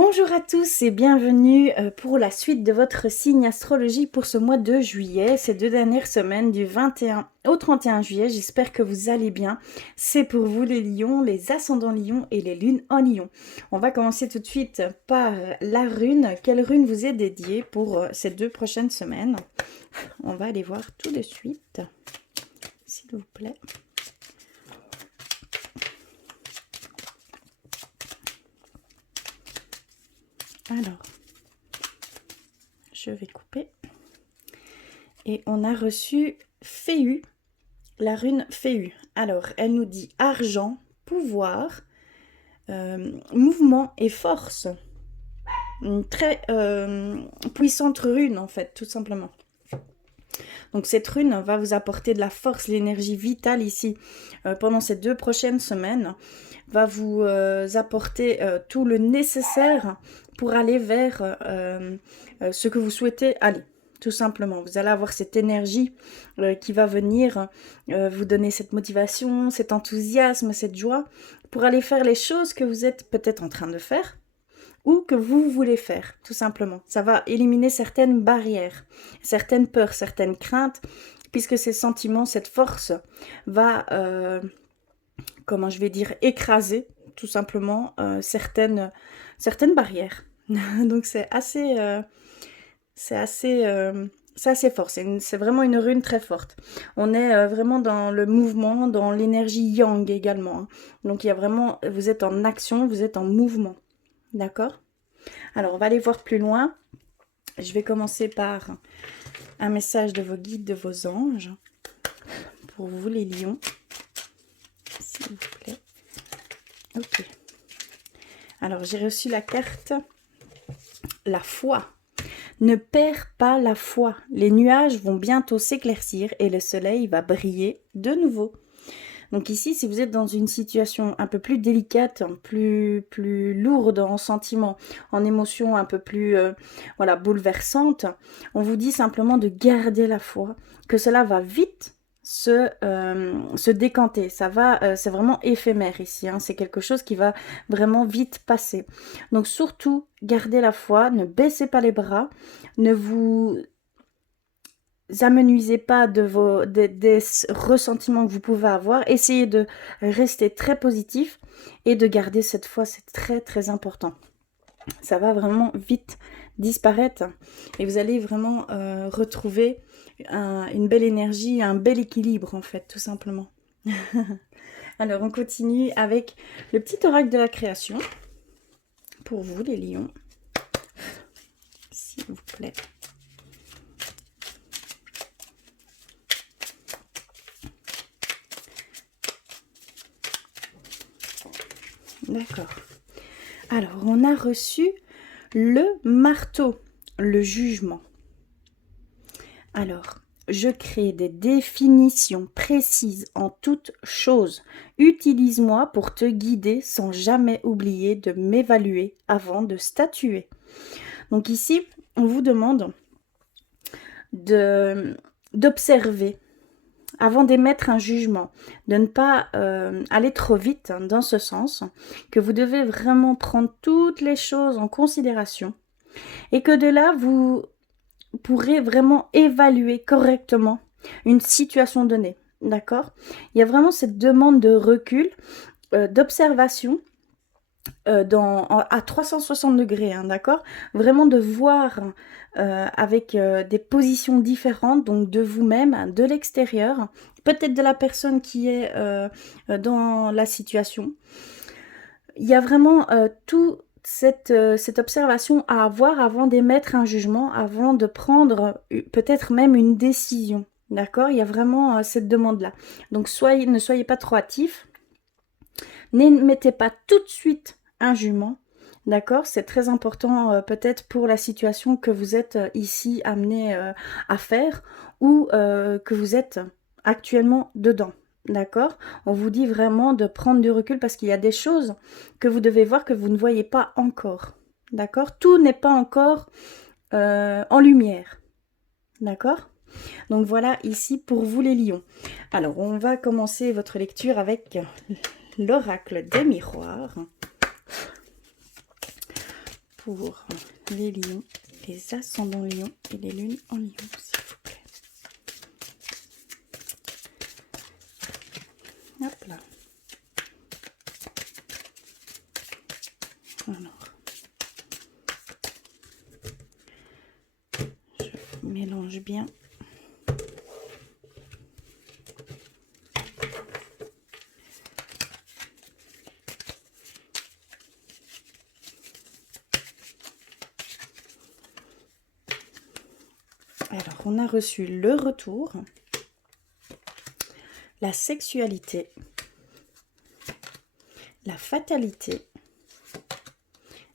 Bonjour à tous et bienvenue pour la suite de votre signe astrologie pour ce mois de juillet, ces 2 dernières semaines du 21 au 31 juillet. J'espère que vous allez bien. C'est pour vous les lions, les ascendants lions et les lunes en lion. On va commencer tout de suite par la rune. Quelle rune vous est dédiée pour ces 2 prochaines semaines? On va aller voir tout de suite, s'il vous plaît. Alors, je vais couper. Et on a reçu Féu, la rune Féu. Alors, elle nous dit argent, pouvoir, mouvement et force. Une très puissante rune, en fait, tout simplement. Donc, cette rune va vous apporter de la force, l'énergie vitale ici pendant ces 2 prochaines semaines. Va vous apporter tout le nécessaire pour aller vers ce que vous souhaitez aller. Tout simplement, vous allez avoir cette énergie qui va venir vous donner cette motivation, cet enthousiasme, cette joie pour aller faire les choses que vous êtes peut-être en train de faire ou que vous voulez faire, tout simplement. Ça va éliminer certaines barrières, certaines peurs, certaines craintes, puisque ces sentiments, cette force va, comment je vais dire, écraser tout simplement certaines barrières. Donc c'est assez fort, c'est vraiment une rune très forte. On est vraiment dans le mouvement, dans l'énergie yang également. Hein. Donc il y a vraiment, vous êtes en action, vous êtes en mouvement. D'accord? Alors on va aller voir plus loin. Je vais commencer par un message de vos guides, de vos anges. Pour vous les lions. S'il vous plaît. Ok. Alors j'ai reçu la carte la foi. Ne perds pas la foi. Les nuages vont bientôt s'éclaircir et le soleil va briller de nouveau. Donc ici, si vous êtes dans une situation un peu plus délicate, plus lourde en sentiments, en émotions un peu plus voilà, bouleversantes, on vous dit simplement de garder la foi, que cela va vite se décanter. Ça va, c'est vraiment éphémère ici. Hein. C'est quelque chose qui va vraiment vite passer. Donc surtout, gardez la foi, ne baissez pas les bras, ne vous amenuisez pas des ressentiments que vous pouvez avoir. Essayez de rester très positif et de garder cette foi. C'est très très important. Ça va vraiment vite disparaître et vous allez vraiment retrouver une belle énergie, un bel équilibre en fait, tout simplement. Alors on continue avec le petit oracle de la création pour vous les lions, s'il vous plaît. D'accord. Alors on a reçu le marteau, le jugement. Alors, je crée des définitions précises en toutes choses. Utilise-moi pour te guider sans jamais oublier de m'évaluer avant de statuer. Donc ici, on vous demande d'observer avant d'émettre un jugement, de ne pas aller trop vite hein, dans ce sens, que vous devez vraiment prendre toutes les choses en considération et que de là, vous pourrez vraiment évaluer correctement une situation donnée. D'accord? Il y a vraiment cette demande de recul, d'observation à 360 degrés, hein, d'accord? Vraiment de voir avec des positions différentes, donc de vous-même, de l'extérieur, peut-être de la personne qui est dans la situation. Il y a vraiment tout cette observation à avoir avant d'émettre un jugement, avant de prendre peut-être même une décision. D'accord? Il y a vraiment cette demande-là. Donc ne soyez pas trop hâtifs. N'émettez pas tout de suite un jugement. D'accord? C'est très important peut-être pour la situation que vous êtes ici amené à faire ou que vous êtes actuellement dedans. D'accord? On vous dit vraiment de prendre du recul parce qu'il y a des choses que vous devez voir que vous ne voyez pas encore. D'accord? Tout n'est pas encore en lumière. D'accord? Donc voilà ici pour vous les lions. Alors on va commencer votre lecture avec l'oracle des miroirs. pour les lions, les ascendants lions et les lunes en lion, s'il vous plaît. Hop là. Alors, je mélange bien. Alors, on a reçu le retour, la sexualité, la fatalité,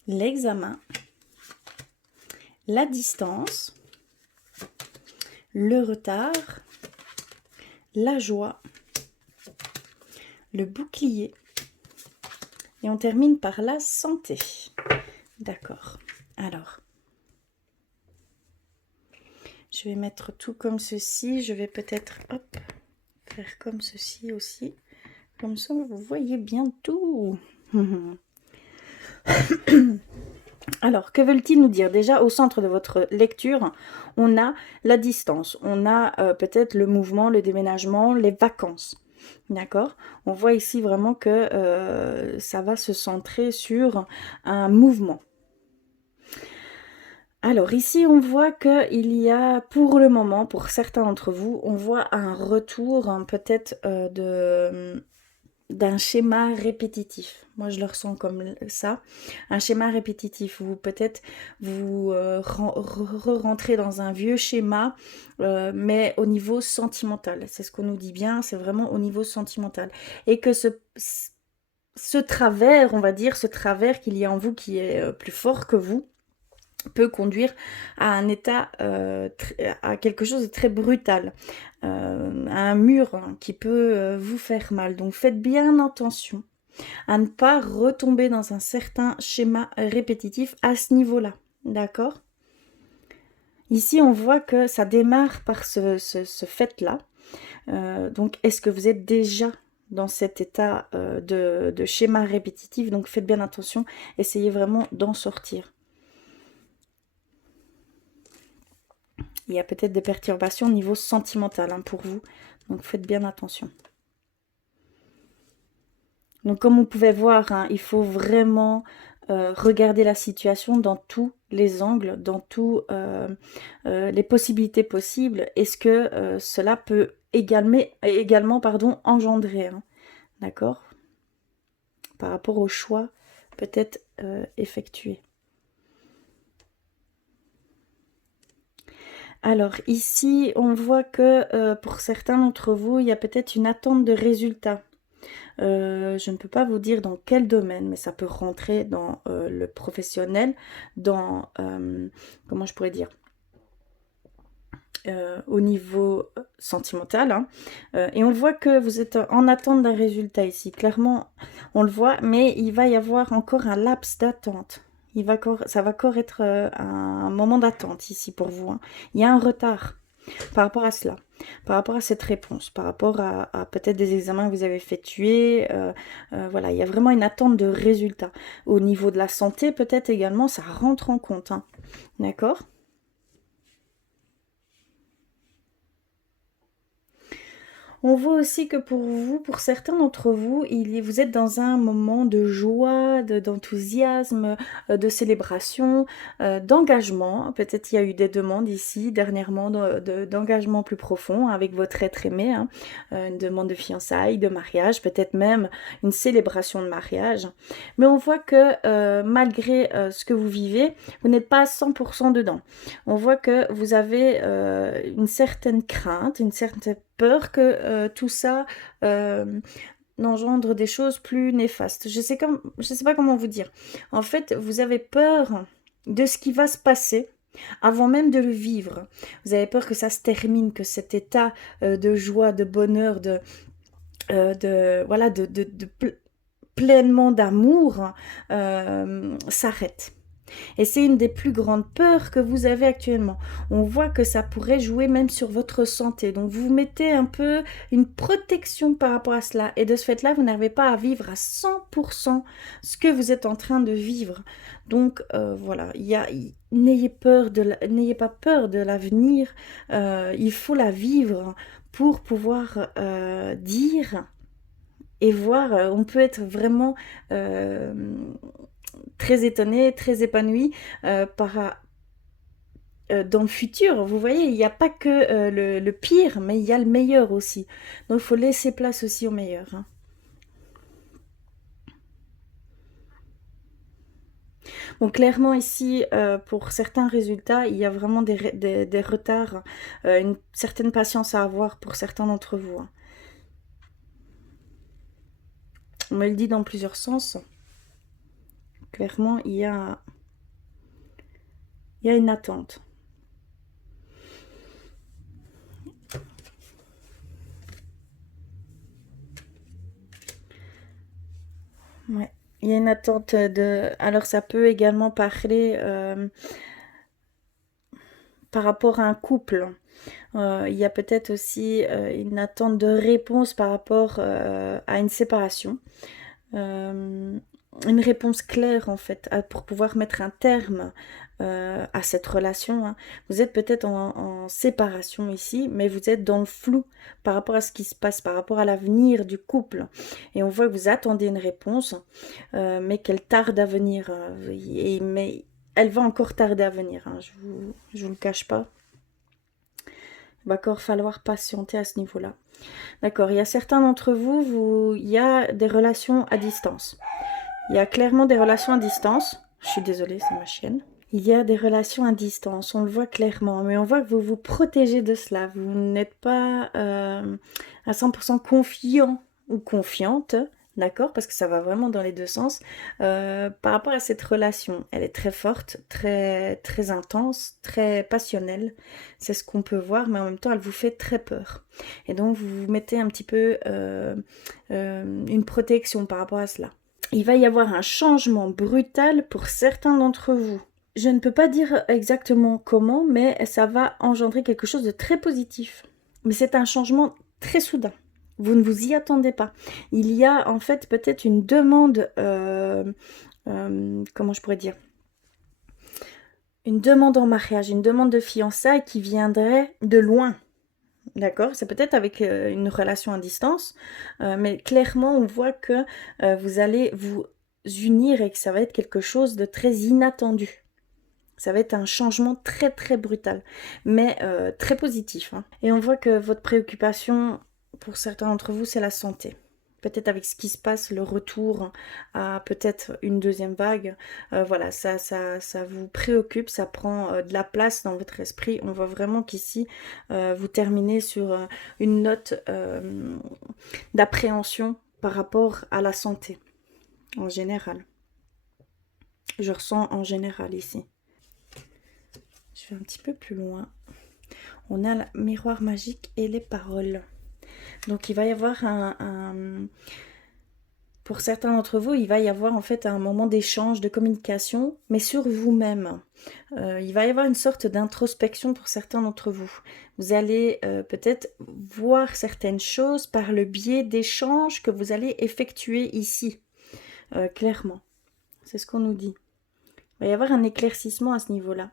l'examen, la distance, le retard, la joie, le bouclier. Et on termine par la santé. D'accord. Alors, je vais mettre tout comme ceci. Je vais peut-être, hop, faire comme ceci aussi. Comme ça, vous voyez bien tout. Alors, que veulent-ils nous dire? Déjà, au centre de votre lecture, on a la distance. On a peut-être le mouvement, le déménagement, les vacances. D'accord? On voit ici vraiment que ça va se centrer sur un mouvement. Alors ici, on voit qu'il y a, pour le moment, pour certains d'entre vous, on voit un retour peut-être d'un schéma répétitif. Moi, je le ressens comme ça. Un schéma répétitif. Vous, peut-être, vous rentrez dans un vieux schéma, mais au niveau sentimental. C'est ce qu'on nous dit bien, c'est vraiment au niveau sentimental. Et que ce travers, on va dire, ce travers qu'il y a en vous qui est plus fort que vous, peut conduire à un état, à quelque chose de très brutal, à un mur qui peut vous faire mal. Donc faites bien attention à ne pas retomber dans un certain schéma répétitif à ce niveau-là, d'accord? Ici, on voit que ça démarre par ce fait-là. Donc, est-ce que vous êtes déjà dans cet état de schéma répétitif? Donc, faites bien attention, essayez vraiment d'en sortir. Il y a peut-être des perturbations au niveau sentimental pour vous. Donc, faites bien attention. Donc, comme vous pouvez voir, il faut vraiment regarder la situation dans tous les angles, dans toutes les possibilités possibles. Est-ce que cela peut également engendrer, d'accord? Par rapport au choix peut-être effectué. Alors ici, on voit que pour certains d'entre vous, il y a peut-être une attente de résultats. Je ne peux pas vous dire dans quel domaine, mais ça peut rentrer dans le professionnel, dans, comment je pourrais dire, au niveau sentimental. Et on voit que vous êtes en attente d'un résultat ici. Clairement, on le voit, mais il va y avoir encore un laps d'attente. Ça va encore être un moment d'attente ici pour vous. Il y a un retard par rapport à cela, par rapport à cette réponse, par rapport à peut-être des examens que vous avez effectués. Voilà, il y a vraiment une attente de résultat. Au niveau de la santé, peut-être également, ça rentre en compte. D'accord ? On voit aussi que pour certains d'entre vous, vous êtes dans un moment de joie, d'enthousiasme, de célébration, d'engagement. Peut-être il y a eu des demandes ici dernièrement d'engagement plus profond avec votre être aimé, une demande de fiançailles, de mariage, peut-être même une célébration de mariage. Mais on voit que malgré ce que vous vivez, vous n'êtes pas à 100% dedans. On voit que vous avez une certaine crainte, une certaine peur que tout ça n'engendre des choses plus néfastes. Je sais pas comment vous dire. En fait, vous avez peur de ce qui va se passer avant même de le vivre. Vous avez peur que ça se termine, que cet état de joie, de bonheur, pleinement d'amour s'arrête. Et c'est une des plus grandes peurs que vous avez actuellement. On voit que ça pourrait jouer même sur votre santé. Donc vous mettez un peu une protection par rapport à cela. Et de ce fait-là, vous n'arrivez pas à vivre à 100% ce que vous êtes en train de vivre. Donc voilà, n'ayez n'ayez pas peur de l'avenir. Il faut la vivre pour pouvoir dire et voir. On peut être vraiment très étonné, très épanoui dans le futur. Vous voyez, il n'y a pas que le pire, mais il y a le meilleur aussi. Donc il faut laisser place aussi au meilleur. Hein. Bon, clairement ici, pour certains résultats, il y a vraiment des retards, une certaine patience à avoir pour certains d'entre vous. Hein. On me le dit dans plusieurs sens. Clairement, il y a une attente. Ouais. Il y a une attente de... Alors ça peut également parler par rapport à un couple. Il y a peut-être aussi une attente de réponse par rapport à une séparation. Une réponse claire en fait pour pouvoir mettre un terme à cette relation. Hein. Vous êtes peut-être en séparation ici, mais vous êtes dans le flou par rapport à ce qui se passe, par rapport à l'avenir du couple. Et on voit que vous attendez une réponse, mais qu'elle tarde à venir. Mais elle va encore tarder à venir, hein, je vous le cache pas. Il va encore falloir patienter à ce niveau-là. D'accord, il y a certains d'entre vous, il y a des relations à distance. Il y a clairement des relations à distance. Je suis désolée, c'est ma chienne. Il y a des relations à distance, on le voit clairement, mais on voit que vous vous protégez de cela. Vous n'êtes pas à 100% confiant ou confiante, d'accord? Parce que ça va vraiment dans les deux sens. Par rapport à cette relation, elle est très forte, très, très intense, très passionnelle. C'est ce qu'on peut voir, mais en même temps, elle vous fait très peur. Et donc, vous vous mettez un petit peu une protection par rapport à cela. Il va y avoir un changement brutal pour certains d'entre vous. Je ne peux pas dire exactement comment, mais ça va engendrer quelque chose de très positif. Mais c'est un changement très soudain. Vous ne vous y attendez pas. Il y a en fait peut-être une demande, comment je pourrais dire, une demande en mariage, une demande de fiançailles qui viendrait de loin. D'accord, c'est peut-être avec une relation à distance, mais clairement on voit que vous allez vous unir et que ça va être quelque chose de très inattendu. Ça va être un changement très très brutal, mais très positif. Hein. Et on voit que votre préoccupation, pour certains d'entre vous, c'est la santé. Peut-être avec ce qui se passe, le retour à peut-être une deuxième vague. Voilà, ça vous préoccupe, ça prend de la place dans votre esprit. On voit vraiment qu'ici, vous terminez sur une note d'appréhension par rapport à la santé, en général. Je ressens en général ici. Je vais un petit peu plus loin. On a le miroir magique et les paroles. Donc il va y avoir pour certains d'entre vous, il va y avoir en fait un moment d'échange, de communication, mais sur vous-même. Il va y avoir une sorte d'introspection pour certains d'entre vous. Vous allez peut-être voir certaines choses par le biais d'échanges que vous allez effectuer ici, clairement. C'est ce qu'on nous dit. Il va y avoir un éclaircissement à ce niveau-là.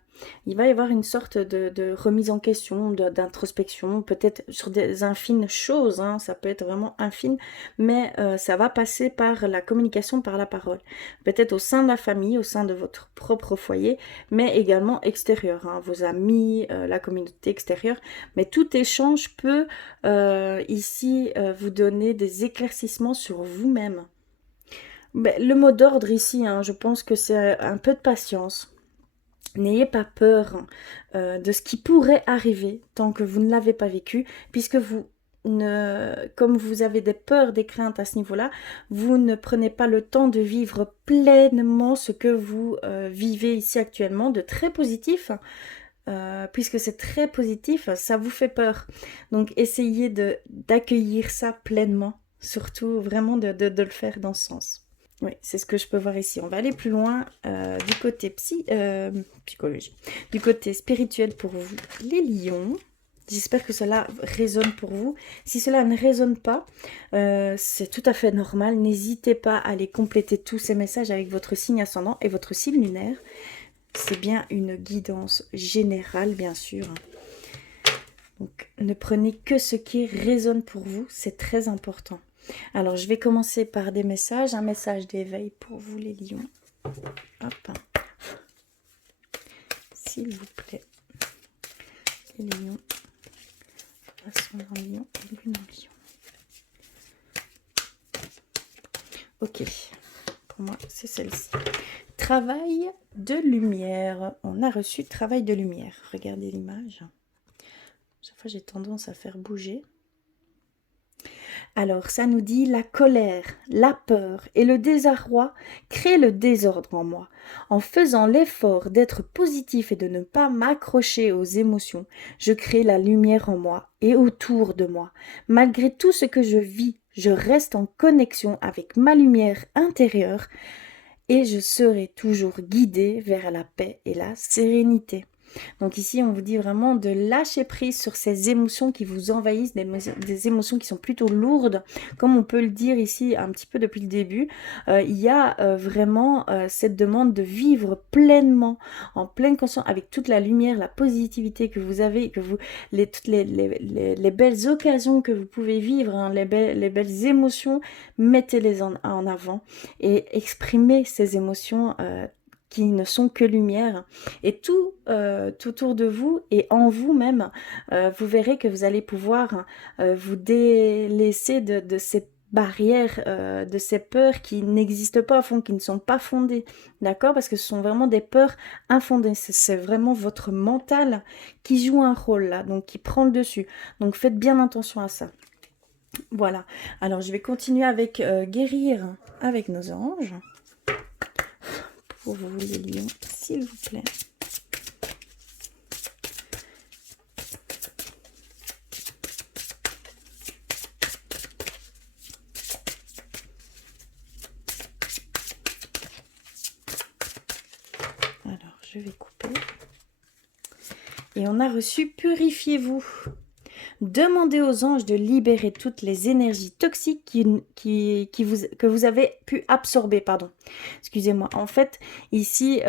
Il va y avoir une sorte de remise en question, d'introspection, peut-être sur des infines choses, hein, ça peut être vraiment infime, mais ça va passer par la communication, par la parole. Peut-être au sein de la famille, au sein de votre propre foyer, mais également extérieur, hein, vos amis, la communauté extérieure. Mais tout échange peut ici vous donner des éclaircissements sur vous-même. Le mot d'ordre ici, hein, je pense que c'est un peu de patience. N'ayez pas peur de ce qui pourrait arriver tant que vous ne l'avez pas vécu, puisque comme vous avez des peurs, des craintes à ce niveau-là, vous ne prenez pas le temps de vivre pleinement ce que vous vivez ici actuellement, de très positif, puisque c'est très positif, ça vous fait peur. Donc essayez d'accueillir ça pleinement, surtout vraiment de le faire dans ce sens. Oui, c'est ce que je peux voir ici. On va aller plus loin du côté psychologie, du côté spirituel pour vous, les lions. J'espère que cela résonne pour vous. Si cela ne résonne pas, c'est tout à fait normal. N'hésitez pas à aller compléter tous ces messages avec votre signe ascendant et votre signe lunaire. C'est bien une guidance générale, bien sûr. Donc, ne prenez que ce qui résonne pour vous. C'est très important. Alors, je vais commencer par des messages. Un message d'éveil pour vous, les lions. Hop. S'il vous plaît. Les lions. Ascendant lion et lune en lion. Ok. Pour moi, c'est celle-ci. Travail de lumière. On a reçu travail de lumière. Regardez l'image. Chaque fois, j'ai tendance à faire bouger. Alors, ça nous dit la colère, la peur et le désarroi créent le désordre en moi. En faisant l'effort d'être positif et de ne pas m'accrocher aux émotions, je crée la lumière en moi et autour de moi. Malgré tout ce que je vis, je reste en connexion avec ma lumière intérieure et je serai toujours guidée vers la paix et la sérénité. Donc ici, on vous dit vraiment de lâcher prise sur ces émotions qui vous envahissent, des émotions qui sont plutôt lourdes, comme on peut le dire ici un petit peu depuis le début. Il y a vraiment cette demande de vivre pleinement, en pleine conscience, avec toute la lumière, la positivité que vous avez, que vous, toutes les belles occasions que vous pouvez vivre, hein, les belles émotions, mettez-les en avant et exprimez ces émotions qui ne sont que lumière. Et tout autour de vous et en vous-même, vous verrez que vous allez pouvoir vous délaisser de ces barrières, de ces peurs qui n'existent pas au fond, qui ne sont pas fondées, d'accord? Parce que ce sont vraiment des peurs infondées. C'est vraiment votre mental qui joue un rôle là, donc qui prend le dessus. Donc faites bien attention à ça. Voilà. Alors je vais continuer avec guérir avec nos anges. Pour vous les lions, s'il vous plaît. Alors, je vais couper. Et on a reçu purifiez-vous. Demandez aux anges de libérer toutes les énergies toxiques que vous avez pu absorber. Pardon. Excusez-moi. En fait, ici,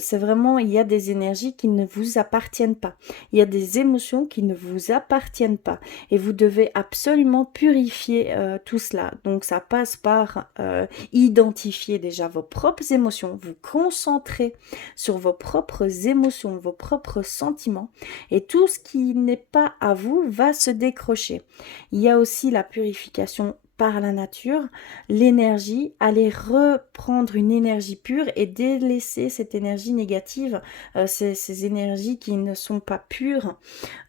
c'est vraiment, il y a des énergies qui ne vous appartiennent pas. Il y a des émotions qui ne vous appartiennent pas. Et vous devez absolument purifier tout cela. Donc, ça passe par identifier déjà vos propres émotions, vous concentrer sur vos propres émotions, vos propres sentiments. Et tout ce qui n'est pas à vous va se décrocher. Il y a aussi la purification par la nature, l'énergie, aller reprendre une énergie pure et délaisser cette énergie négative, ces énergies qui ne sont pas pures.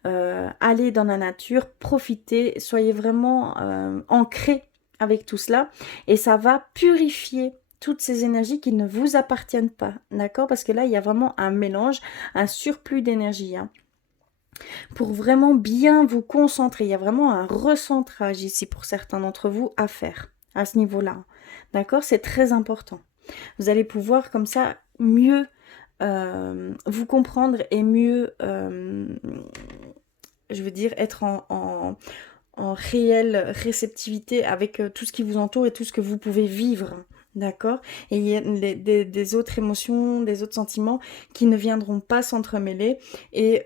Allez dans la nature, profitez, soyez vraiment ancrés avec tout cela et ça va purifier toutes ces énergies qui ne vous appartiennent pas, d'accord? Parce que là, il y a vraiment un mélange, un surplus d'énergie, hein. Pour vraiment bien vous concentrer. Il y a vraiment un recentrage ici pour certains d'entre vous à faire à ce niveau-là. D'accord? C'est très important. Vous allez pouvoir comme ça mieux vous comprendre et mieux, je veux dire, être en réelle réceptivité avec tout ce qui vous entoure et tout ce que vous pouvez vivre. D'accord? Et il y a des autres émotions, des autres sentiments qui ne viendront pas s'entremêler et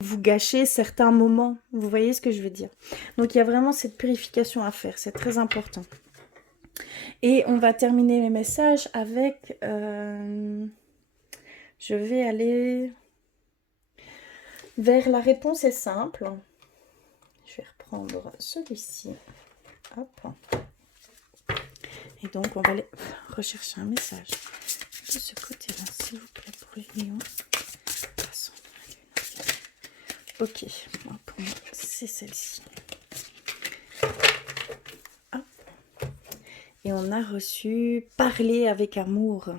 vous gâcher certains moments. Vous voyez ce que je veux dire? Donc il y a vraiment cette purification à faire, c'est très important. Et on va terminer les messages avec... je vais aller vers la réponse est simple. Je vais reprendre celui-ci. Hop. Et donc, on va aller rechercher un message de ce côté-là, s'il vous plaît, pour les lions. Ok, pour moi, c'est celle-ci. Hop. Et on a reçu parler avec amour.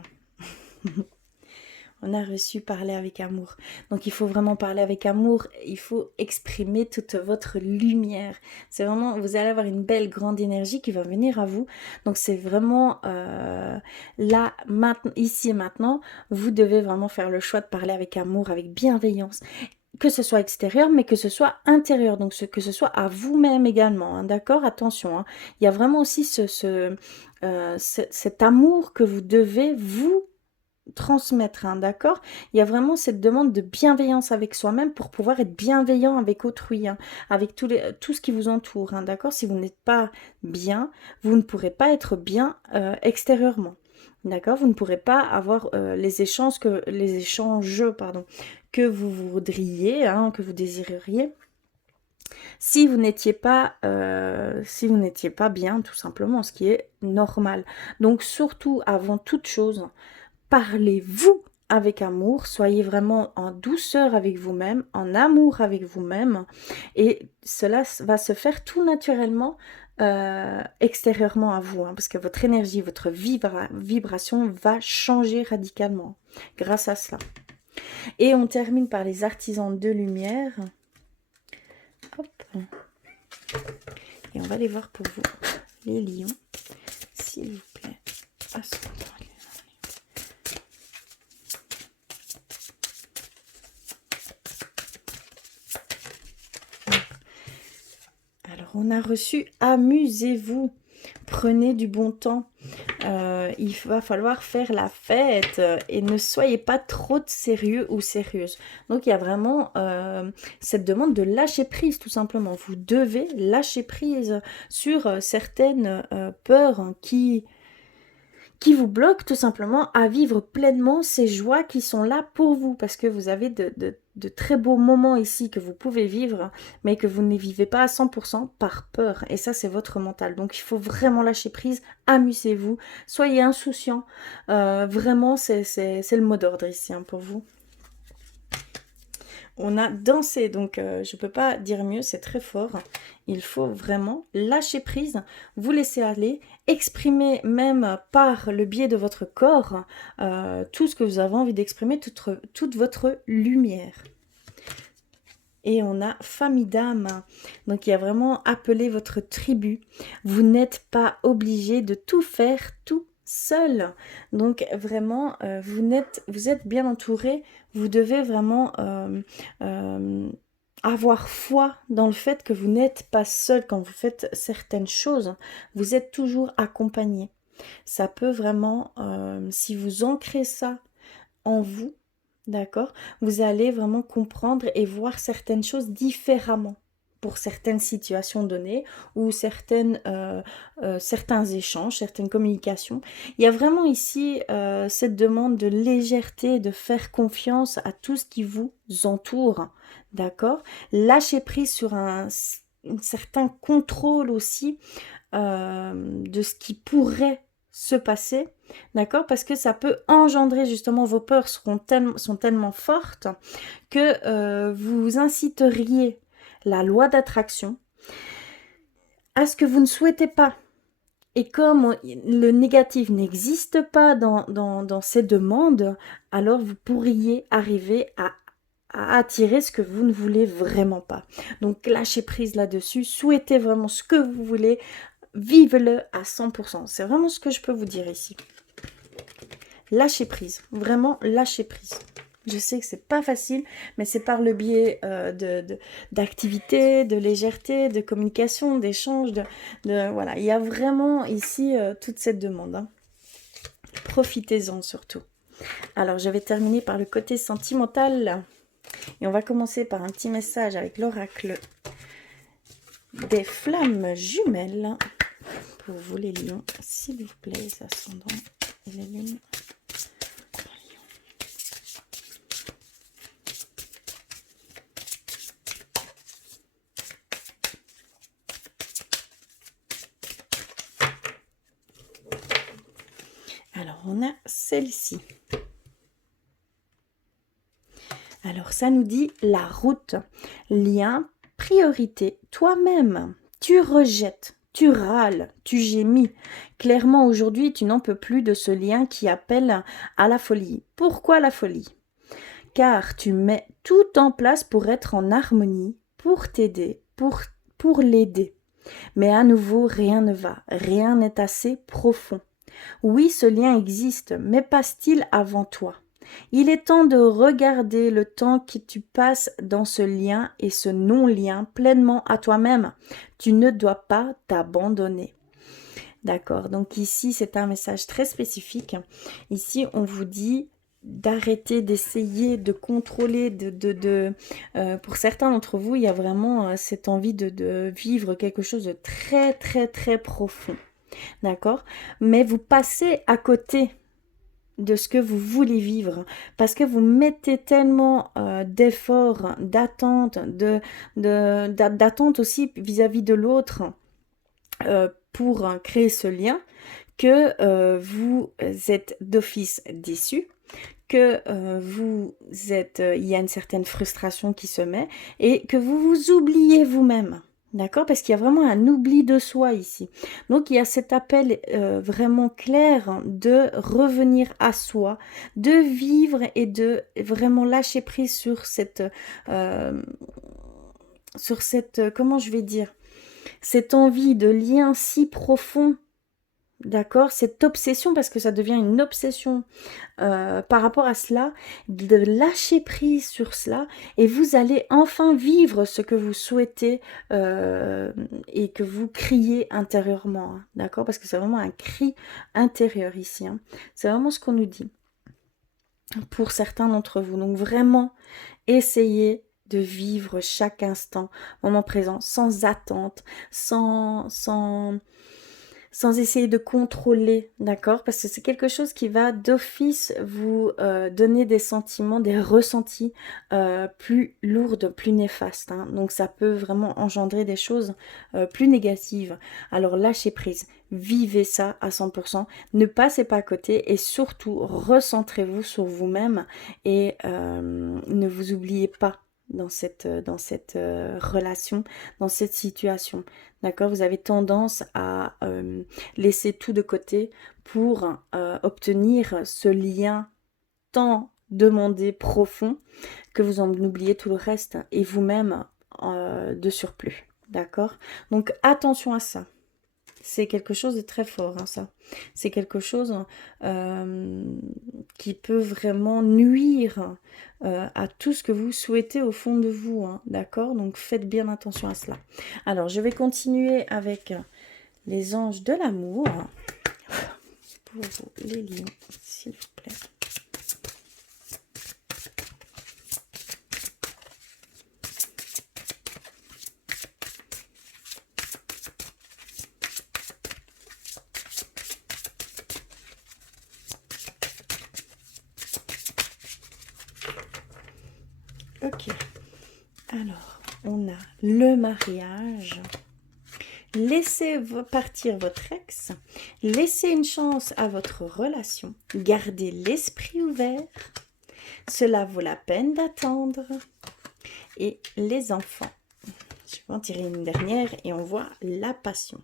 On a reçu parler avec amour. Donc il faut vraiment parler avec amour. Il faut exprimer toute votre lumière. C'est vraiment, vous allez avoir une belle grande énergie qui va venir à vous. Donc c'est vraiment là, maintenant, ici et maintenant, vous devez vraiment faire le choix de parler avec amour, avec bienveillance. Que ce soit extérieur, mais que ce soit intérieur. Donc que ce soit à vous-même également. Hein, d'accord? Attention. Hein. Il y a vraiment aussi cet amour que vous devez vous transmettre, hein, d'accord? Il y a vraiment cette demande de bienveillance avec soi-même pour pouvoir être bienveillant avec autrui, hein, avec tout ce qui vous entoure, hein, d'accord? Si vous n'êtes pas bien, vous ne pourrez pas être bien extérieurement, d'accord? Vous ne pourrez pas avoir les échanges pardon, que vous voudriez, hein, que vous désireriez. Si vous n'étiez pas bien, tout simplement, ce qui est normal. Donc surtout, avant toute chose, parlez-vous avec amour, soyez vraiment en douceur avec vous-même, en amour avec vous-même, et cela va se faire tout naturellement extérieurement à vous, hein, parce que votre énergie, votre vibration va changer radicalement grâce à cela. Et on termine par les artisans de lumière. Hop. Et on va les voir pour vous, les lions, s'il vous plaît. Alors, on a reçu « Amusez-vous ». Prenez du bon temps. Il va falloir faire la fête et ne soyez pas trop sérieux ou sérieuse. Donc, il y a vraiment cette demande de lâcher prise, tout simplement. Vous devez lâcher prise sur certaines peurs qui vous bloquent tout simplement à vivre pleinement ces joies qui sont là pour vous. Parce que vous avez de très beaux moments ici que vous pouvez vivre, mais que vous ne les vivez pas à 100% par peur. Et ça, c'est votre mental. Donc, il faut vraiment lâcher prise, amusez-vous, soyez insouciants. Vraiment, c'est le mot d'ordre ici hein, pour vous. On a dansé, donc je ne peux pas dire mieux, c'est très fort. Il faut vraiment lâcher prise, vous laisser aller, exprimer même par le biais de votre corps tout ce que vous avez envie d'exprimer, toute votre lumière. Et on a famille d'âme, donc il y a vraiment appelé votre tribu. Vous n'êtes pas obligé de tout faire tout seul. Donc vraiment, vous êtes bien entouré. Vous devez vraiment avoir foi dans le fait que vous n'êtes pas seul quand vous faites certaines choses. Vous êtes toujours accompagné. Ça peut vraiment, si vous ancrez ça en vous, d'accord, vous allez vraiment comprendre et voir certaines choses différemment pour certaines situations données ou certains échanges, certaines communications. Il y a vraiment ici cette demande de légèreté, de faire confiance à tout ce qui vous entoure, d'accord? Lâcher prise sur un certain contrôle aussi de ce qui pourrait se passer, d'accord? Parce que ça peut engendrer justement, vos peurs sont tellement fortes que vous inciteriez la loi d'attraction à ce que vous ne souhaitez pas. Et comme le négatif n'existe pas dans ces demandes, alors vous pourriez arriver à attirer ce que vous ne voulez vraiment pas. Donc lâchez prise là-dessus, souhaitez vraiment ce que vous voulez, vivez-le à 100%. C'est vraiment ce que je peux vous dire ici. Lâchez prise, vraiment lâchez prise. Je sais que c'est pas facile, mais c'est par le biais d'activités, de légèreté, de communication, d'échange, voilà. Il y a vraiment ici toute cette demande. Hein. Profitez-en surtout. Alors, je vais terminer par le côté sentimental. Et on va commencer par un petit message avec l'oracle des flammes jumelles. Pour vous les lions, s'il vous plaît, les ascendants et les lunes. Alors, on a celle-ci. Alors, ça nous dit la route, lien, priorité, toi-même. Tu rejettes, tu râles, tu gémis. Clairement, aujourd'hui, tu n'en peux plus de ce lien qui appelle à la folie. Pourquoi la folie? Car tu mets tout en place pour être en harmonie, pour t'aider, pour l'aider. Mais à nouveau, rien ne va, rien n'est assez profond. Oui, ce lien existe, mais passe-t-il avant toi? Il est temps de regarder le temps que tu passes dans ce lien et ce non-lien pleinement à toi-même. Tu ne dois pas t'abandonner. D'accord, donc ici c'est un message très spécifique. Ici on vous dit d'arrêter d'essayer de contrôler, pour certains d'entre vous, il y a vraiment cette envie de vivre quelque chose de très très très profond. D'accord? Mais vous passez à côté de ce que vous voulez vivre, parce que vous mettez tellement d'efforts, d'attente, d'attente aussi vis-à-vis de l'autre pour créer ce lien, que vous êtes d'office déçu, que il y a une certaine frustration qui se met, et que vous vous oubliez vous-même. D'accord? Parce qu'il y a vraiment un oubli de soi ici. Donc il y a cet appel vraiment clair de revenir à soi, de vivre et de vraiment lâcher prise sur cette, comment je vais dire, cette envie de lien si profond. D'accord, cette obsession, parce que ça devient une obsession par rapport à cela, de lâcher prise sur cela, et vous allez enfin vivre ce que vous souhaitez et que vous criez intérieurement, hein, d'accord, parce que c'est vraiment un cri intérieur ici, hein. C'est vraiment ce qu'on nous dit pour certains d'entre vous. Donc vraiment, essayez de vivre chaque instant, moment présent, sans attente, sans essayer de contrôler, d'accord? Parce que c'est quelque chose qui va d'office vous donner des sentiments, des ressentis plus lourdes, plus néfastes, hein. Donc ça peut vraiment engendrer des choses plus négatives. Alors lâchez prise, vivez ça à 100%, ne passez pas à côté et surtout recentrez-vous sur vous-même et ne vous oubliez pas dans cette relation, dans cette situation. D'accord? Vous avez tendance à laisser tout de côté pour obtenir ce lien tant demandé, profond, que vous en oubliez tout le reste et vous-même de surplus. D'accord? Donc attention à ça. C'est quelque chose de très fort, hein, ça. C'est quelque chose qui peut vraiment nuire à tout ce que vous souhaitez au fond de vous, hein, d'accord? Donc faites bien attention à cela. Alors, je vais continuer avec les anges de l'amour pour les lions, s'il vous plaît. Ok, alors on a le mariage. Laissez partir votre ex, laissez une chance à votre relation, gardez l'esprit ouvert, cela vaut la peine d'attendre. Et les enfants, je vais en tirer une dernière et on voit la passion.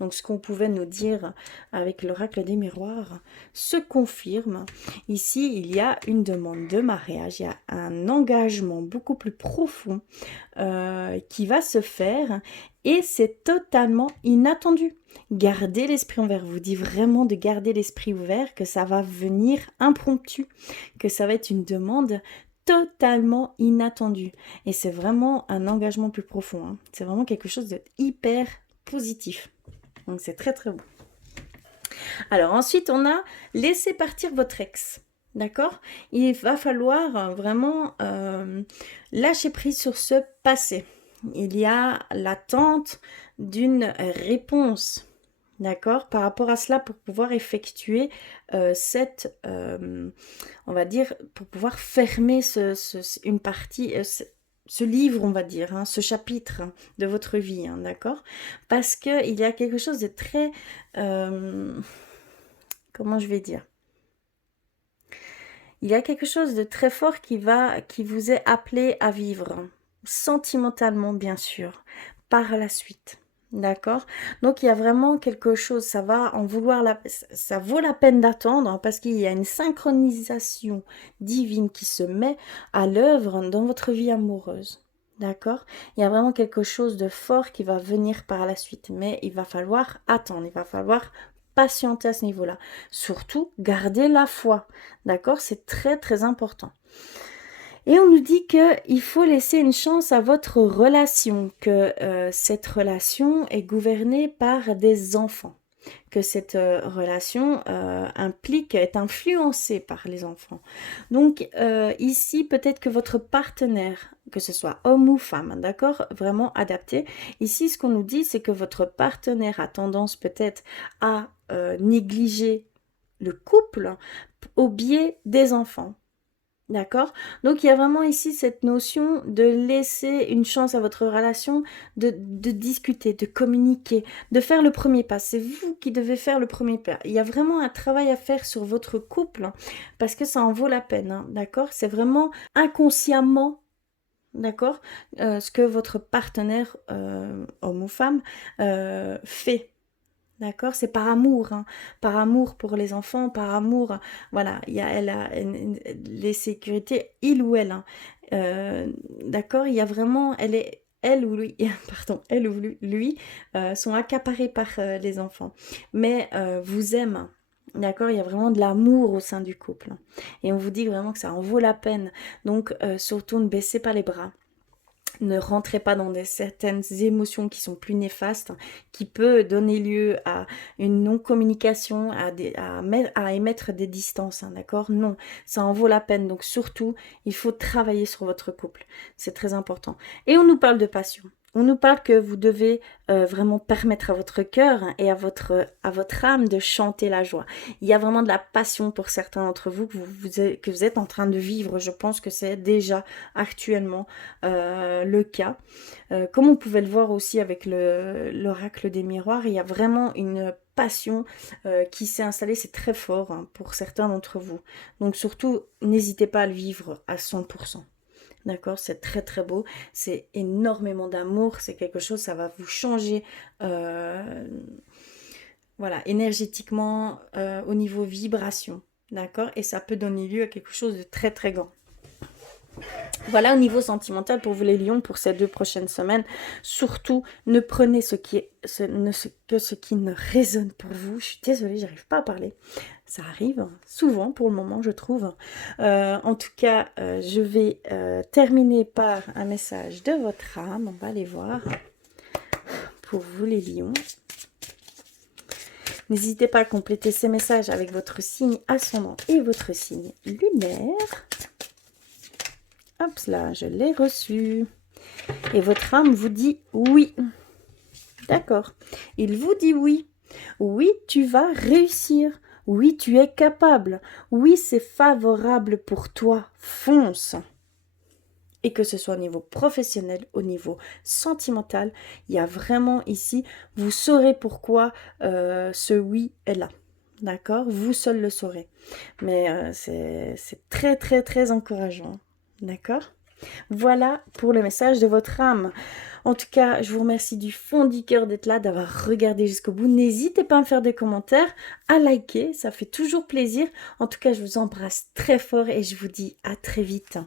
Donc ce qu'on pouvait nous dire avec l'oracle des miroirs se confirme. Ici, il y a une demande de mariage, il y a un engagement beaucoup plus profond qui va se faire et c'est totalement inattendu. Gardez l'esprit ouvert, vous dit vraiment de garder l'esprit ouvert, que ça va venir impromptu, que ça va être une demande totalement inattendue. Et c'est vraiment un engagement plus profond, hein. C'est vraiment quelque chose de hyper positif. Donc c'est très très bon. Alors ensuite on a laissé partir votre ex. D'accord? Il va falloir vraiment lâcher prise sur ce passé. Il y a l'attente d'une réponse. D'accord? Par rapport à cela, pour pouvoir effectuer on va dire, pour pouvoir fermer une partie, ce livre, on va dire, hein, ce chapitre de votre vie, hein, d'accord? Parce qu'il y a quelque chose de très... comment je vais dire? Il y a quelque chose de très fort qui vous est appelé à vivre, sentimentalement bien sûr, par la suite. D'accord? Donc il y a vraiment quelque chose, ça vaut la peine d'attendre parce qu'il y a une synchronisation divine qui se met à l'œuvre dans votre vie amoureuse. D'accord? Il y a vraiment quelque chose de fort qui va venir par la suite, mais il va falloir attendre, il va falloir patienter à ce niveau-là. Surtout, garder la foi. D'accord? C'est très très important. Et on nous dit qu'il faut laisser une chance à votre relation, que cette relation est gouvernée par des enfants, que cette relation est influencée par les enfants. Donc ici, peut-être que votre partenaire, que ce soit homme ou femme, d'accord, vraiment adapté. Ici, ce qu'on nous dit, c'est que votre partenaire a tendance peut-être à négliger le couple au biais des enfants. D'accord? Donc, il y a vraiment ici cette notion de laisser une chance à votre relation, de discuter, de communiquer, de faire le premier pas. C'est vous qui devez faire le premier pas. Il y a vraiment un travail à faire sur votre couple, hein, parce que ça en vaut la peine, hein, d'accord? C'est vraiment inconsciemment, d'accord, ce que votre partenaire, homme ou femme, fait. D'accord? C'est par amour, hein. Par amour pour les enfants, par amour, voilà, elle a les sécurités, il ou elle, hein. D'accord? Il y a vraiment, elle ou lui, pardon, elle ou lui, sont accaparés par les enfants, mais vous aime, hein. D'accord? Il y a vraiment de l'amour au sein du couple, hein. Et on vous dit vraiment que ça en vaut la peine. Donc, surtout, ne baissez pas les bras. Ne rentrez pas dans certaines émotions qui sont plus néfastes, qui peut donner lieu à une non-communication, à émettre des distances, hein, d'accord? Non, ça en vaut la peine. Donc surtout, il faut travailler sur votre couple. C'est très important. Et on nous parle de passion. On nous parle que vous devez vraiment permettre à votre cœur, hein, et à votre âme de chanter la joie. Il y a vraiment de la passion pour certains d'entre vous que vous êtes en train de vivre. Je pense que c'est déjà actuellement le cas. Comme on pouvait le voir aussi avec l'oracle des miroirs, il y a vraiment une passion qui s'est installée, c'est très fort, hein, pour certains d'entre vous. Donc surtout, n'hésitez pas à le vivre à 100%. D'accord, c'est très très beau, c'est énormément d'amour, c'est quelque chose, ça va vous changer, voilà, énergétiquement, au niveau vibration, d'accord, et ça peut donner lieu à quelque chose de très très grand. Voilà au niveau sentimental pour vous les lions pour ces 2 prochaines semaines. Surtout, ne prenez que ce qui ne résonne pour vous. Je suis désolée, j'arrive pas à parler. Ça arrive souvent pour le moment, je trouve. En tout cas, je vais terminer par un message de votre âme. On va aller voir pour vous les lions. N'hésitez pas à compléter ces messages avec votre signe ascendant et votre signe lunaire. Hop là, je l'ai reçu. Et votre âme vous dit oui. D'accord. Il vous dit oui. Oui, tu vas réussir. Oui, tu es capable. Oui, c'est favorable pour toi. Fonce. Et que ce soit au niveau professionnel, au niveau sentimental, il y a vraiment ici, vous saurez pourquoi ce oui est là. D'accord? Vous seul le saurez. Mais c'est très, très, très encourageant. D'accord? Voilà pour le message de votre âme. En tout cas, je vous remercie du fond du cœur d'être là, d'avoir regardé jusqu'au bout. N'hésitez pas à me faire des commentaires, à liker, ça fait toujours plaisir. En tout cas, je vous embrasse très fort et je vous dis à très vite.